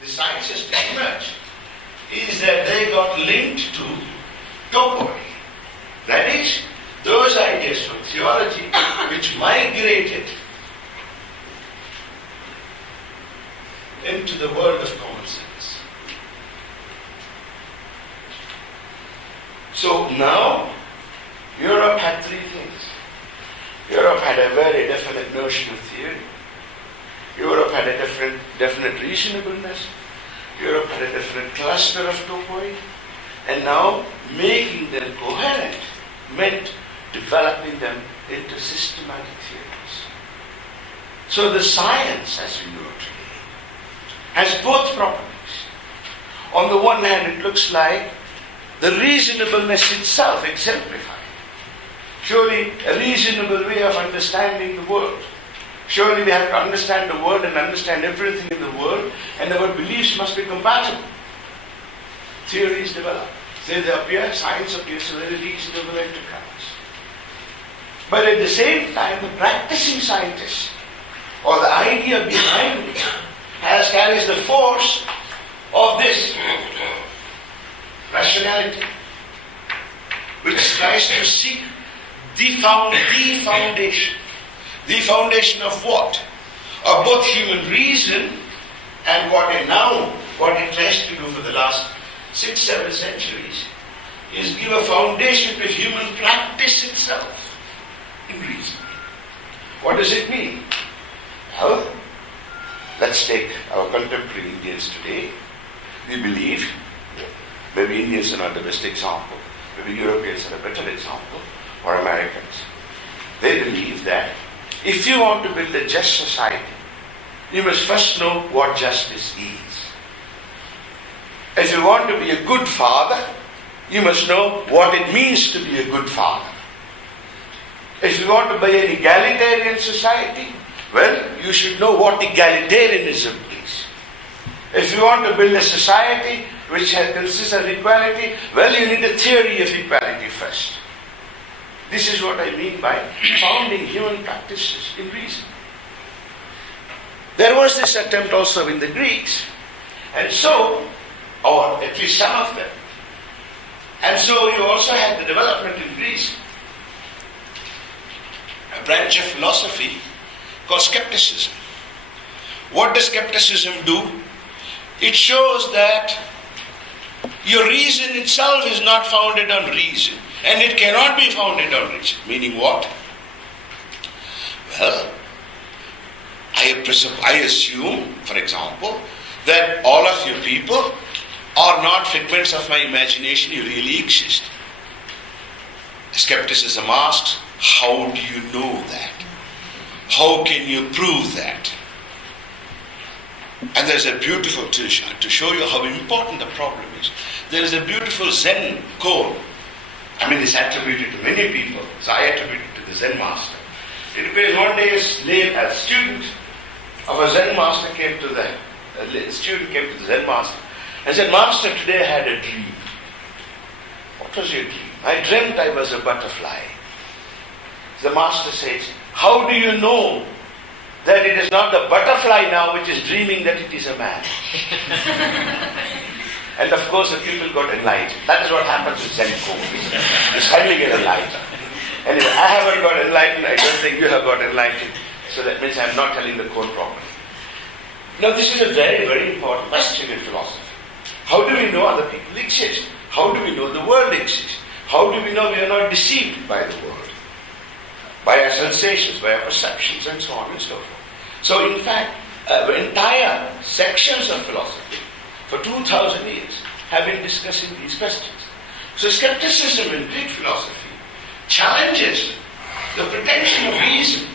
the sciences to emerge is that they got linked to topoi. That is, those ideas from theology which migrated into the world of common sense. So now, Europe had three things. Europe had a very definite notion of theory. Europe had a definite reasonableness. Europe had a different cluster of topoi. And now, making them coherent meant developing them into systematic theories. So the science, as we know today, has both properties. On the one hand, it looks like the reasonableness itself exemplified. Surely a reasonable way of understanding the world. Surely we have to understand the world and understand everything in the world, and our beliefs must be compatible. Theories develop. Science appears a very reasonable enterprise. But at the same time, the practicing scientist, or the idea behind it, carries the force of this rationality, which tries to seek the foundation. The foundation of what? Of both human reason and what it tries to do for the last 6-7 centuries is give a foundation to human practice itself in reason. What does it mean? Well, let's take our contemporary Indians today. We believe, maybe Indians are not the best example, maybe Europeans are a better example, or Americans. They believe that if you want to build a just society, you must first know what justice is. If you want to be a good father, you must know what it means to be a good father. If you want to be an egalitarian society, well, you should know what egalitarianism is. If you want to build a society which consists of equality, well, you need a theory of equality first. This is what I mean by founding human practices in reason. There was this attempt also in the Greeks, and so, or at least some of them. And so you also had the development in Greece, a branch of philosophy called skepticism. What does skepticism do? It shows that your reason itself is not founded on reason, and it cannot be founded on reason. Meaning what? Well, I assume, for example, that all of you people are not figments of my imagination, you really exist. Skepticism asks, how do you know that? How can you prove that? And there's a beautiful, to show you how important the problem is, there is a beautiful Zen code. I mean, it's attributed to many people, so I attribute it to the Zen master. It appears one day a student of a Zen master came to the Zen master and said, "Master, today I had a dream." "What was your dream?" "I dreamt I was a butterfly." The master says, "How do you know that it is not the butterfly now which is dreaming that it is a man?" And of course the people got enlightened. That is what happens with Zen code. You suddenly get enlightened. Anyway, I haven't got enlightened. I don't think you have got enlightened. So that means I'm not telling the code properly. Now this is a very, very important question in philosophy. How do we know other people exist? How do we know the world exists? How do we know we are not deceived by the world? By our sensations, by our perceptions, and so on and so forth. So in fact, entire sections of philosophy for 2,000 years have been discussing these questions. So skepticism in Greek philosophy challenges the pretension of reason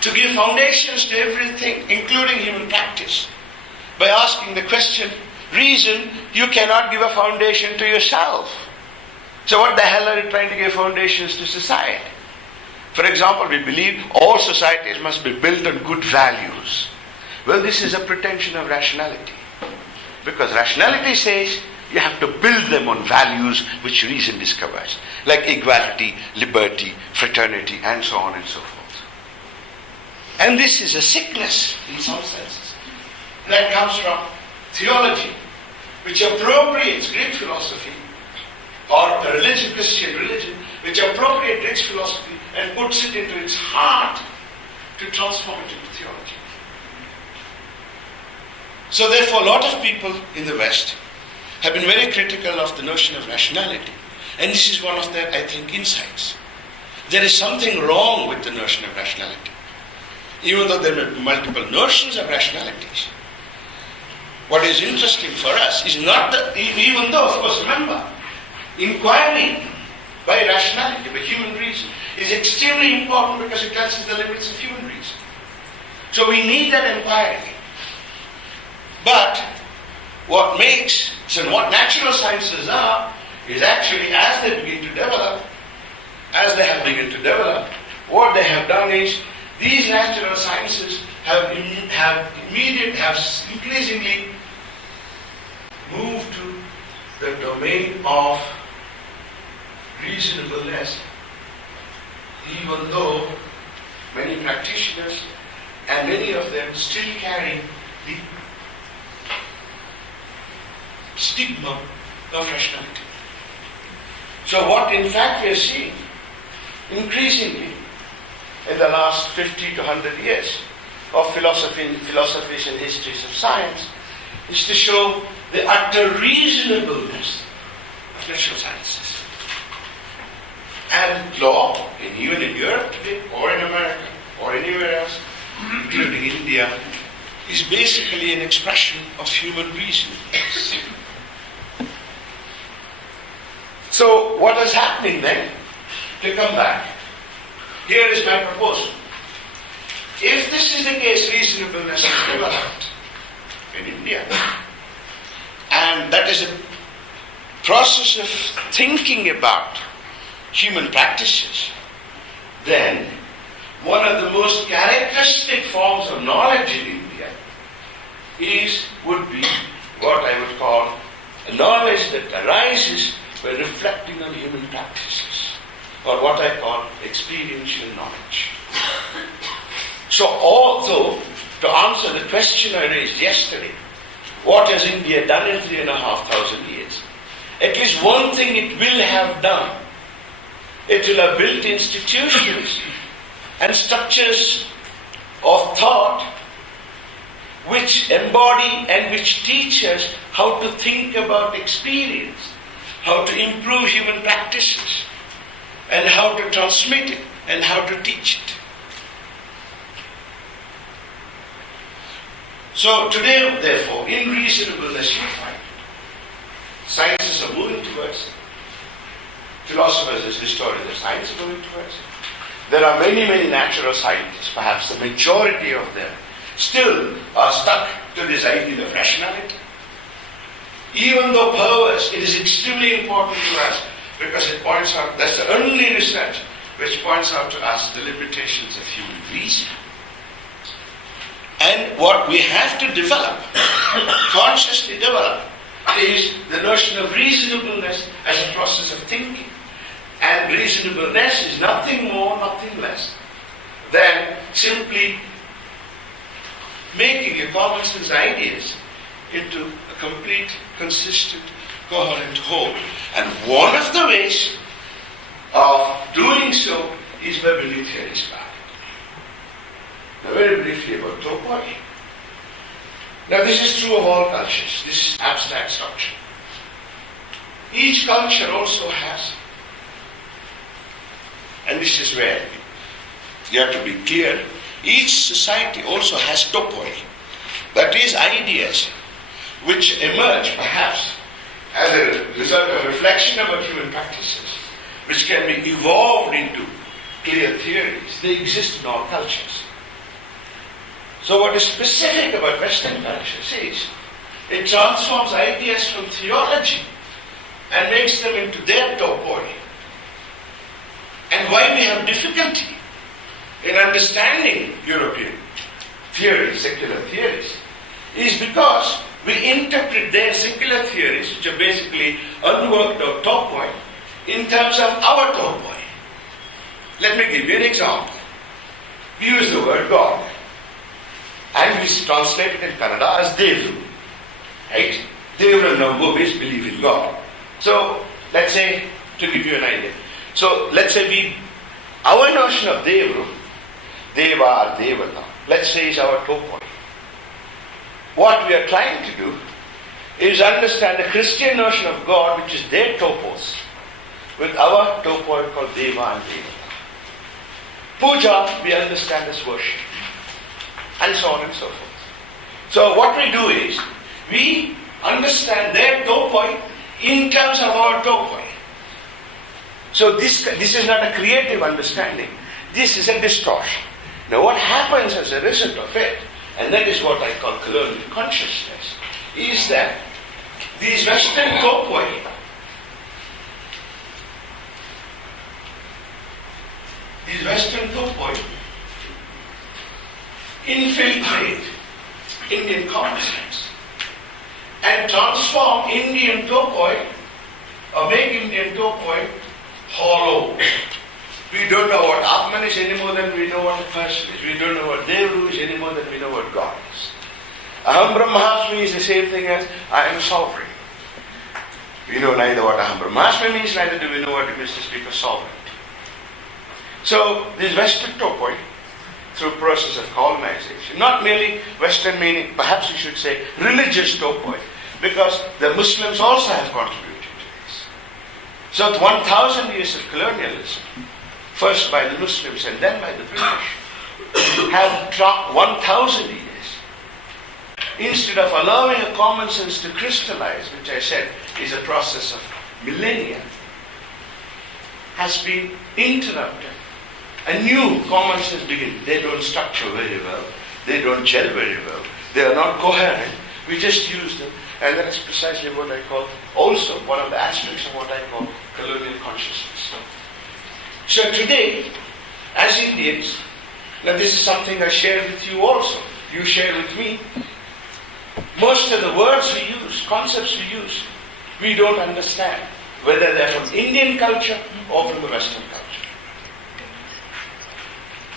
to give foundations to everything, including human practice, by asking the question, reason, you cannot give a foundation to yourself. So what the hell are you trying to give foundations to society? For example, we believe all societies must be built on good values. Well, this is a pretension of rationality. Because rationality says you have to build them on values which reason discovers, like equality, liberty, fraternity, and so on and so forth. And this is a sickness, in some senses, that comes from theology which appropriates Greek philosophy, or a religion, Christian religion, which appropriates Greek philosophy and puts it into its heart to transform it into theology. So therefore, a lot of people in the West have been very critical of the notion of rationality. And this is one of their, I think, insights. There is something wrong with the notion of rationality. Even though there are multiple notions of rationalities. What is interesting for us is not that, even though, of course, remember, inquiry by rationality, by human reason, is extremely important because it tells us the limits of human reason. So we need that inquiry. But what natural sciences are, is actually as they begin to develop, what they have done is, these natural sciences have increasingly moved to the domain of reasonableness, even though many practitioners and many of them still carry the stigma of rationality. So what in fact we are seeing increasingly in the last 50 to 100 years of philosophies and histories of science is to show the utter reasonableness of natural sciences. And law, even in Europe today, or in America, or anywhere else, including India, is basically an expression of human reason. So what is happening then? To come back, here is my proposal. If this is the case, reasonableness is developed in India, and that is a process of thinking about human practices, then one of the most characteristic forms of knowledge in India would be what I would call a knowledge that arises by reflecting on human practices, or what I call experiential knowledge. So although, to answer the question I raised yesterday, what has India done in 3,500 years? At least one thing it will have done. It will have built institutions and structures of thought which embody and which teach us how to think about experience, how to improve human practices, and how to transmit it, and how to teach it. So today, therefore, in reasonableness you find sciences are moving towards it. Philosophers and historians of science are moving towards it. There are many, many natural scientists, perhaps the majority of them, still are stuck to this idea of rationality. Even though perverse, it is extremely important to us because it points out, that's the only research which points out to us the limitations of human reason. And what we have to develop, consciously develop, is the notion of reasonableness as a process of thinking. And reasonableness is nothing more, nothing less than simply making your common sense ideas into a complete, consistent, coherent whole. And one of the ways of doing so is by building theories about it. Now very briefly about topoi. Now this is true of all cultures, this is abstract structure. Each culture also has, and this is where you have to be clear, each society also has topoi, that is ideas which emerge perhaps as a result of reflection about human practices, which can be evolved into clear theories. They exist in all cultures. So what is specific about Western cultures is, it transforms ideas from theology and makes them into their topoi. And why we have difficulty in understanding European theories, secular theories, is because we interpret their secular theories, which are basically unworked out topoi, in terms of our topoi. Let me give you an example. We use the word God, and we translate it in Kannada as Devu. Right? Devra Nambobis believe in God. So, let's say, to give you an idea. So, let's say our notion of Devru, Deva or Devata, let's say is our toe point. What we are trying to do is understand the Christian notion of God, which is their topos, with our toe point called Deva and Devata. Puja, we understand as worship, and so on and so forth. So what we do is, we understand their toe point in terms of our toe point. So this is not a creative understanding. This is a distortion. Now what happens as a result of it, and that is what I call colonial consciousness, is that these Western topoi, infiltrate Indian common sense and transform Indian topoi, or make Indian topoi hollow. We don't know what Atman is any more than we know what a person is. We don't know what Devru is any more than we know what God is. Aham Brahmasmi is the same thing as I am sovereign. We know neither what Aham Brahmasmi means, neither do we know what it means to speak of sovereignty. So, this Western topoi, through process of colonization, not merely Western meaning, perhaps we should say religious topoi, because the Muslims also have contributed to this. So, 1,000 years of colonialism, first by the Muslims and then by the British, have dropped 1,000 years. Instead of allowing a common sense to crystallize, which I said is a process of millennia, has been interrupted. A new common sense begins. They don't structure very well. They don't gel very well. They are not coherent. We just use them. And that is precisely what I call, also one of the aspects of what I call colonial consciousness. So today, as Indians, now this is something I share with you also. You share with me. Most of the words we use, concepts we use, we don't understand, whether they're from Indian culture or from the Western culture.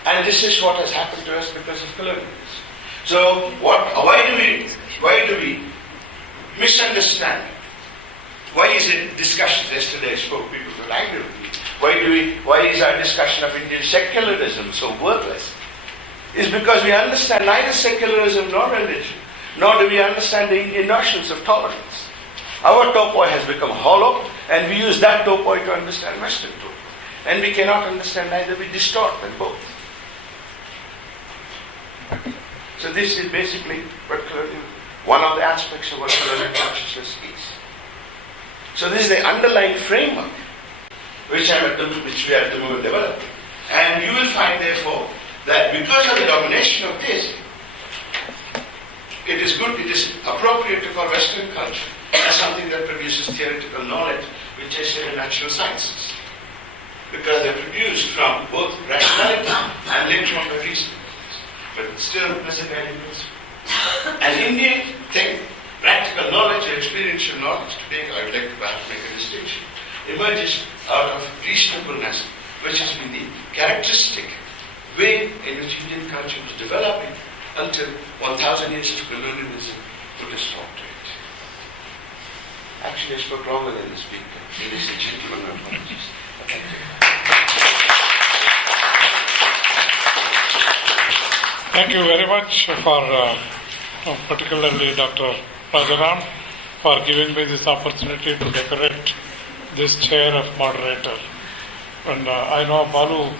And this is what has happened to us because of colonialism. So, why do we misunderstand? Why is it discussions? Yesterday I spoke, people were angry with me. Why is our discussion of Indian secularism so worthless? It's because we understand neither secularism nor religion, nor do we understand the Indian notions of tolerance. Our topoi has become hollow, and we use that topoi to understand Western topoi. And we cannot understand neither, we distort them both. So this is basically what one of the aspects of what colonial consciousness is. So this is the underlying framework which we are at the moment developing. And you will find therefore that because of the domination of this, it is appropriate to call Western culture as something that produces theoretical knowledge, which I say the natural sciences. Because they're produced from both rationality and later on by reason. But still present elements. An Indian thing, practical knowledge or experiential knowledge, today I would like to perhaps make a distinction, emerges out of reasonableness, which has been the characteristic way in which Indian culture was developing until 1,000 years of colonialism put a stop to it. Actually, I spoke longer than the speaker. Ladies and gentlemen, my apologies. Thank you. Thank you very much for, particularly Dr. Rajaram, for giving me this opportunity to decorate this chair of moderator. And I know Balu,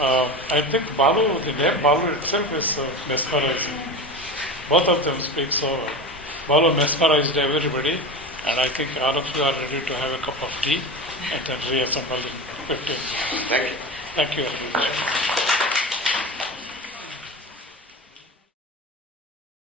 I think Balu, the name Balu itself is mesmerizing. Both of them speak so well. Balu mesmerized everybody, and I think all of you are ready to have a cup of tea and then reassemble in 15 minutes. Thank you. Thank you very much.